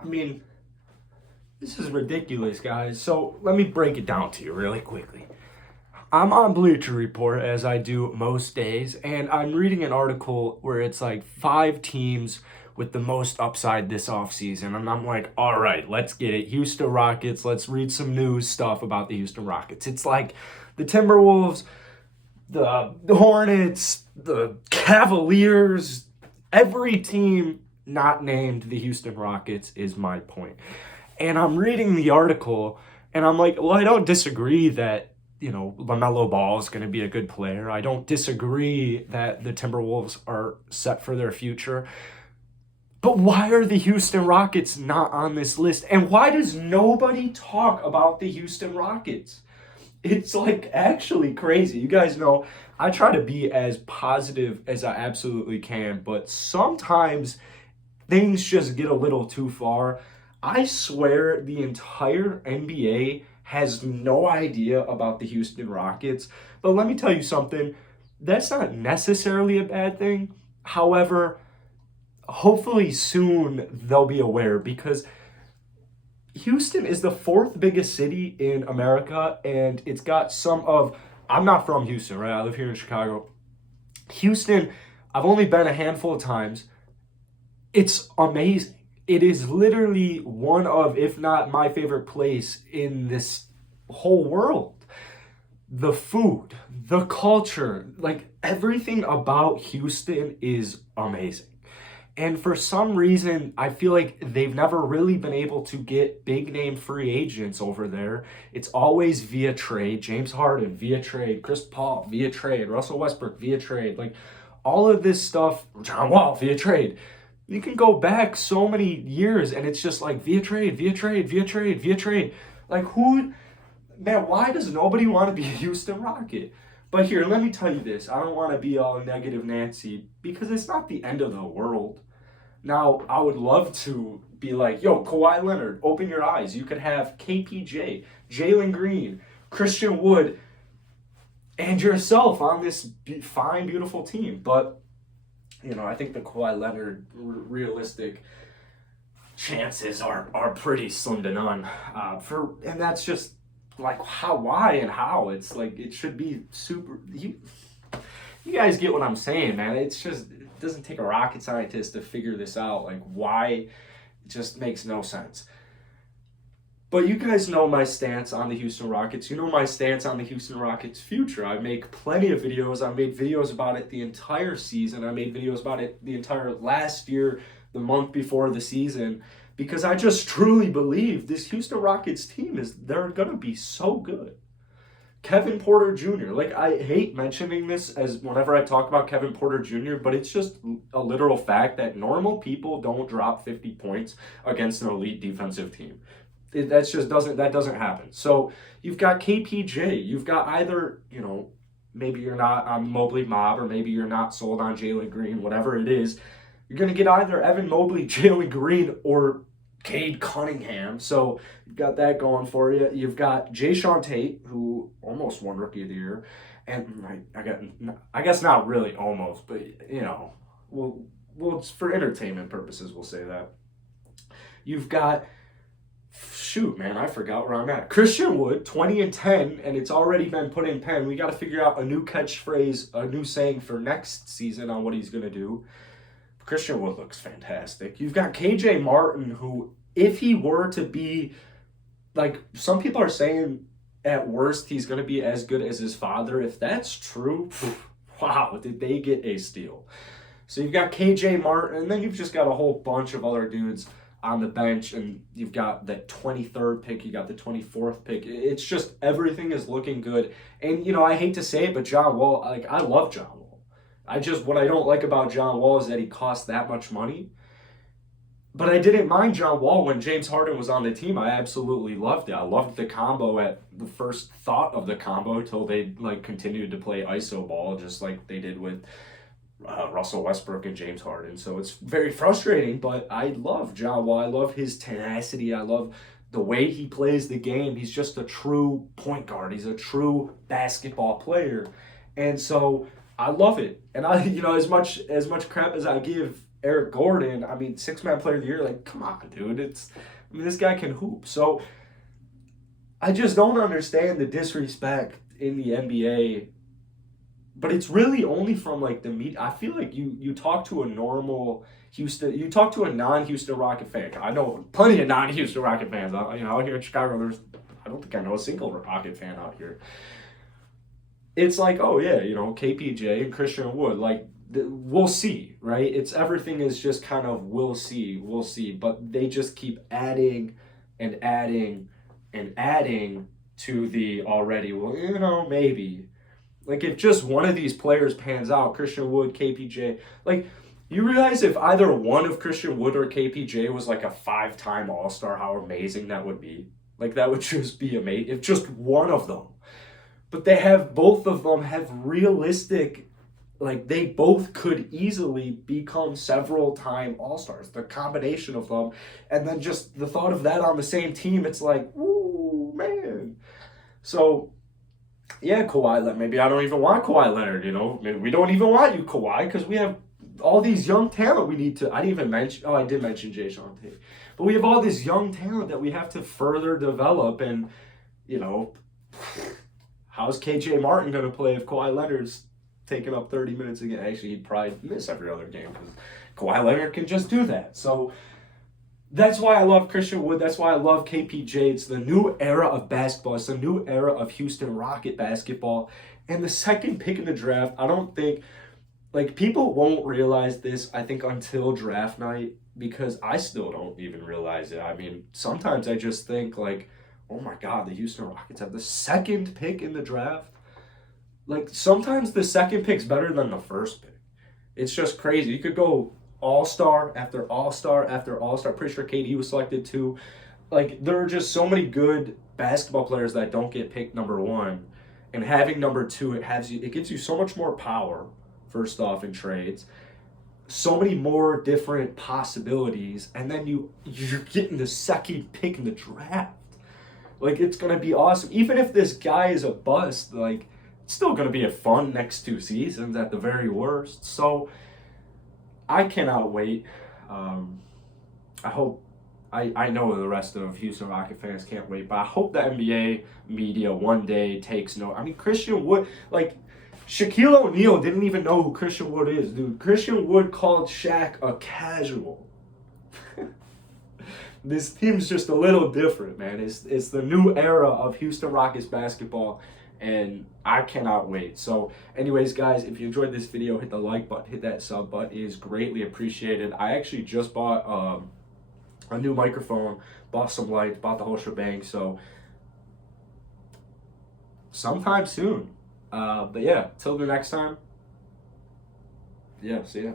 I mean, this is ridiculous, guys. So let me break it down to you really quickly. I'm on Bleacher Report as I do most days, and I'm reading an article where it's like 5 teams with the most upside this offseason. And I'm like, all right, let's get it. Houston Rockets, let's read some news stuff about the Houston Rockets. It's like the Timberwolves, the Hornets, the Cavaliers, every team not named the Houston Rockets is my point. And I'm reading the article and I'm like, well, I don't disagree that, LaMelo Ball is going to be a good player. I don't disagree that the Timberwolves are set for their future. But why are the Houston Rockets not on this list? And why does nobody talk about the Houston Rockets? It's like actually crazy. You guys know I try to be as positive as I absolutely can, but sometimes things just get a little too far. I swear the entire NBA has no idea about the Houston Rockets. But let me tell you something, that's not necessarily a bad thing. However, hopefully soon they'll be aware because Houston is the fourth biggest city in America, and it's got some of. I'm not from Houston, right? I live here in Chicago. Houston, I've only been a handful of times. It's amazing. It is literally one of, if not my favorite place in this whole world. The food, the culture, like everything about Houston is amazing. And for some reason, I feel like they've never really been able to get big name free agents over there. It's always via trade. James Harden via trade, Chris Paul via trade, Russell Westbrook via trade. Like all of this stuff, John Wall via trade. You can go back so many years and it's just like via trade, via trade, via trade, via trade. Like man, why does nobody want to be a Houston Rocket? But here, let me tell you this. I don't want to be all negative Nancy because it's not the end of the world. Now, I would love to be like, yo, Kawhi Leonard, open your eyes. You could have KPJ, Jalen Green, Christian Wood, and yourself on this fine, beautiful team. But, I think the Kawhi Leonard realistic chances are pretty slim to none. And that's just like why and how. It's like it should be super. You guys get what I'm saying, man. It's just it doesn't take a rocket scientist to figure this out. Like why it just makes no sense. But you guys know my stance on the Houston Rockets. You know my stance on the Houston Rockets' future. I make plenty of videos. I made videos about it the entire season. I made videos about it the entire last year, the month before the season, because I just truly believe this Houston Rockets team they're going to be so good. Kevin Porter Jr. Like, I hate mentioning this as whenever I talk about Kevin Porter Jr., but it's just a literal fact that normal people don't drop 50 points against an elite defensive team. That doesn't happen. So you've got KPJ. You've got either, maybe you're not on Mobley Mob or maybe you're not sold on Jalen Green, whatever it is. You're going to get either Evan Mobley, Jalen Green, or Cade Cunningham. So you've got that going for you. You've got Jae'Sean Tate, who almost won Rookie of the Year. And I guess not really almost, but, for entertainment purposes, we'll say that. You've got I forgot where I'm at. Christian Wood, 20 and 10, and it's already been put in pen. We got to figure out a new catchphrase, a new saying for next season on what he's going to do. Christian Wood looks fantastic. You've got KJ Martin, who, if he were to be, like, some people are saying at worst he's going to be as good as his father. If that's true, wow, did they get a steal. So you've got KJ Martin, and then you've just got a whole bunch of other dudes on the bench, and you've got the 23rd pick, you got the 24th pick. It's just everything is looking good. And, I hate to say it, but John Wall, I love John Wall. What I don't like about John Wall is that he costs that much money. But I didn't mind John Wall when James Harden was on the team. I absolutely loved it. I loved the combo at the first thought of the combo till they continued to play iso ball just like they did with Russell Westbrook and James Harden. So it's very frustrating, but I love John Wall. I love his tenacity. I love the way he plays the game. He's just a true point guard. He's a true basketball player. And so I love it. And as much crap as I give Eric Gordon, I mean, six-man player of the year, like, come on, dude. This guy can hoop. So I just don't understand the disrespect in the NBA, but it's really only from like the media. I feel like you talk to a normal you talk to a non-Houston Rocket fan. I know plenty of non-Houston Rocket fans. Out here in Chicago, I don't think I know a single Rocket fan out here. It's like, oh yeah, KPJ and Christian Wood, like we'll see, right? It's everything is just kind of we'll see, but they just keep adding and adding and adding to the already, well, maybe. Like if just one of these players pans out, Christian Wood, KPJ, like you realize if either one of Christian Wood or KPJ was like a 5-time All-Star, how amazing that would be. Like that would just be amazing. If just one of them. But both of them have realistic, like they both could easily become several-time All-Stars. The combination of them. And then just the thought of that on the same team, it's like, ooh, man. So yeah, Kawhi Leonard. Maybe I don't even want Kawhi Leonard, Maybe we don't even want you, Kawhi, because we have all these young talent we need to. I didn't even mention. Oh, I did mention Jae'Sean Tate, but we have all this young talent that we have to further develop. And how's KJ Martin going to play if Kawhi Leonard's taking up 30 minutes again? Actually, he'd probably miss every other game because Kawhi Leonard can just do that. So that's why I love Christian Wood. That's why I love KPJ. It's the new era of basketball. It's the new era of Houston Rocket basketball. And the second pick in the draft, I don't think, like, people won't realize this, I think, until draft night, because I still don't even realize it. I mean, sometimes I just think, like, oh my God, the Houston Rockets have the second pick in the draft. Like, sometimes the second pick's better than the first pick. It's just crazy. You could go All-Star after All-Star after All-Star. Pretty sure KD was selected too. Like, there are just so many good basketball players that don't get picked number one. And having number two, it gives you so much more power, first off, in trades. So many more different possibilities. And then you're getting the second pick in the draft. Like, it's going to be awesome. Even if this guy is a bust, like, it's still going to be a fun next 2 seasons at the very worst. So I cannot wait. I know the rest of Houston Rocket fans can't wait, but I hope the NBA media one day takes note. I mean, Christian Wood, like, Shaquille O'Neal didn't even know who Christian Wood is, dude. Christian Wood called Shaq a casual. This team's just a little different, man. It's the new era of Houston Rockets basketball, and I cannot wait. So anyways, guys, if you enjoyed this video, hit the like button, hit that sub button. It is greatly appreciated. I actually just bought a new microphone, bought some lights, bought the whole shebang. So sometime soon. But yeah, till the next time. Yeah, see ya.